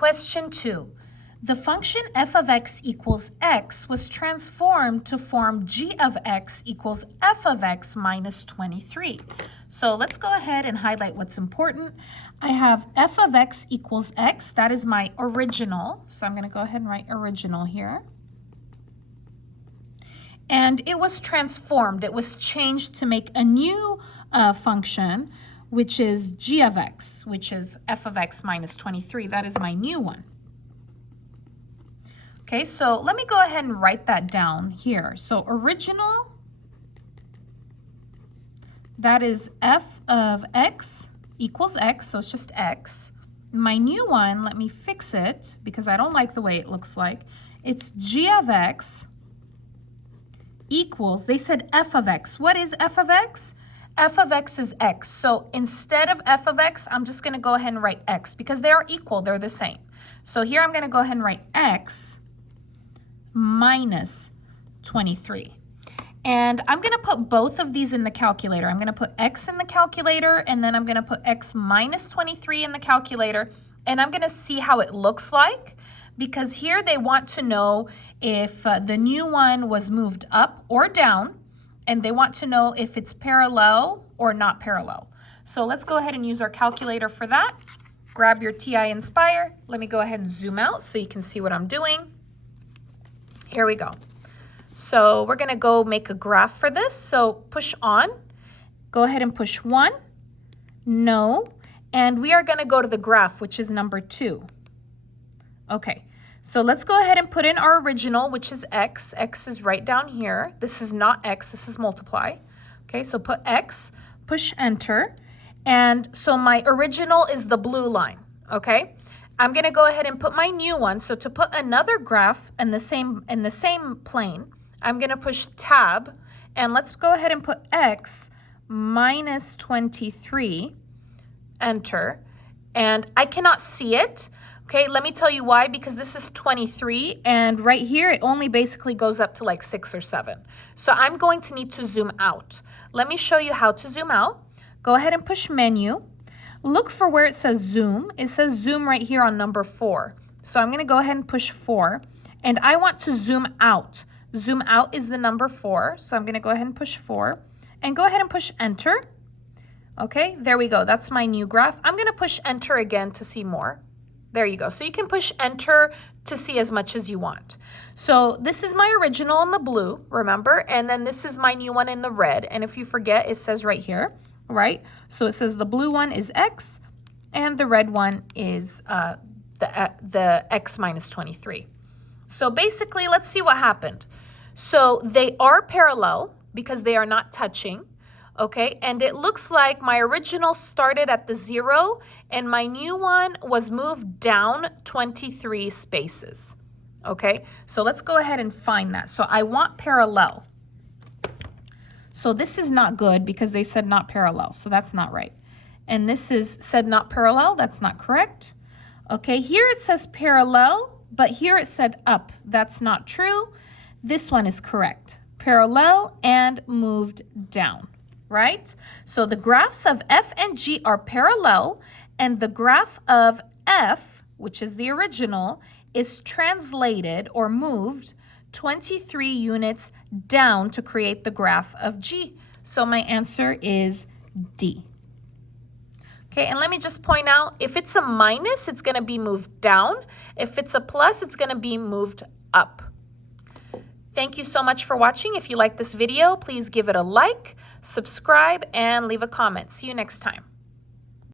Question 2. The function f of x equals x was transformed to form g of x equals f of x minus 23. So let's go ahead and highlight what's important. I have f of x equals x. That is my original. So I'm going to go ahead and write original here. And it was transformed. It was changed to make a new function, which is g of x, which is f of x minus 23. That is my new one. Okay, so let me go ahead and write that down here. So original, that is f of x equals x, so it's just x. My new one, let me fix it because I don't like the way it looks like. It's g of x equals, they said f of x. What is f of x? F of x is x. So instead of f of x, I'm just going to go ahead and write x because they are equal, they're the same. So here I'm going to go ahead and write x minus 23. And I'm going to put both of these in the calculator. I'm going to put x in the calculator, and then I'm going to put x minus 23 in the calculator, and I'm going to see how it looks like, because here they want to know if the new one was moved up or down, and they want to know if it's parallel or not parallel. So let's go ahead and use our calculator for that. Grab your TI Inspire. Let me go ahead and zoom out so you can see what I'm doing. Here we go. So we're going to go make a graph for this. So push on. Go ahead and push 1. No. And we are going to go to the graph, which is number 2. Okay. So let's go ahead and put in our original, which is x. X is right down here. This is not x. This is multiply. Okay. So put x. Push enter. And so my original is the blue line. Okay. I'm going to go ahead and put my new one. So to put another graph in the same plane, I'm going to push tab, and let's go ahead and put x minus 23, enter, and I cannot see it. Okay, let me tell you why, because this is 23, and right here it only basically goes up to like 6 or 7. So I'm going to need to zoom out. Let me show you how to zoom out. Go ahead and push menu. Look for where it says zoom. It says zoom right here on number 4. So I'm going to go ahead and push 4. And I want to zoom out. Zoom out is the number 4. So I'm going to go ahead and push 4. And go ahead and push enter. Okay, there we go. That's my new graph. I'm going to push enter again to see more. There you go. So you can push enter to see as much as you want. So this is my original in the blue, remember? And then this is my new one in the red. And if you forget, it says right here. Right? So it says the blue one is x and the red one is the x minus 23. So basically, let's see what happened. So they are parallel because they are not touching. Okay, and it looks like my original started at the 0 and my new one was moved down 23 spaces. Okay, so let's go ahead and find that. So I want parallel. So this is not good because they said not parallel, so that's not right. And this is said not parallel, that's not correct. Okay, here it says parallel, but here it said up. That's not true. This one is correct. Parallel and moved down, right? So the graphs of f and g are parallel, and the graph of f, which is the original, is translated or moved 23 units down to create the graph of G. So my answer is D. Okay, and let me just point out, if it's a minus, it's going to be moved down. If it's a plus, it's going to be moved up. Thank you so much for watching. If you like this video, please give it a like, subscribe, and leave a comment. See you next time.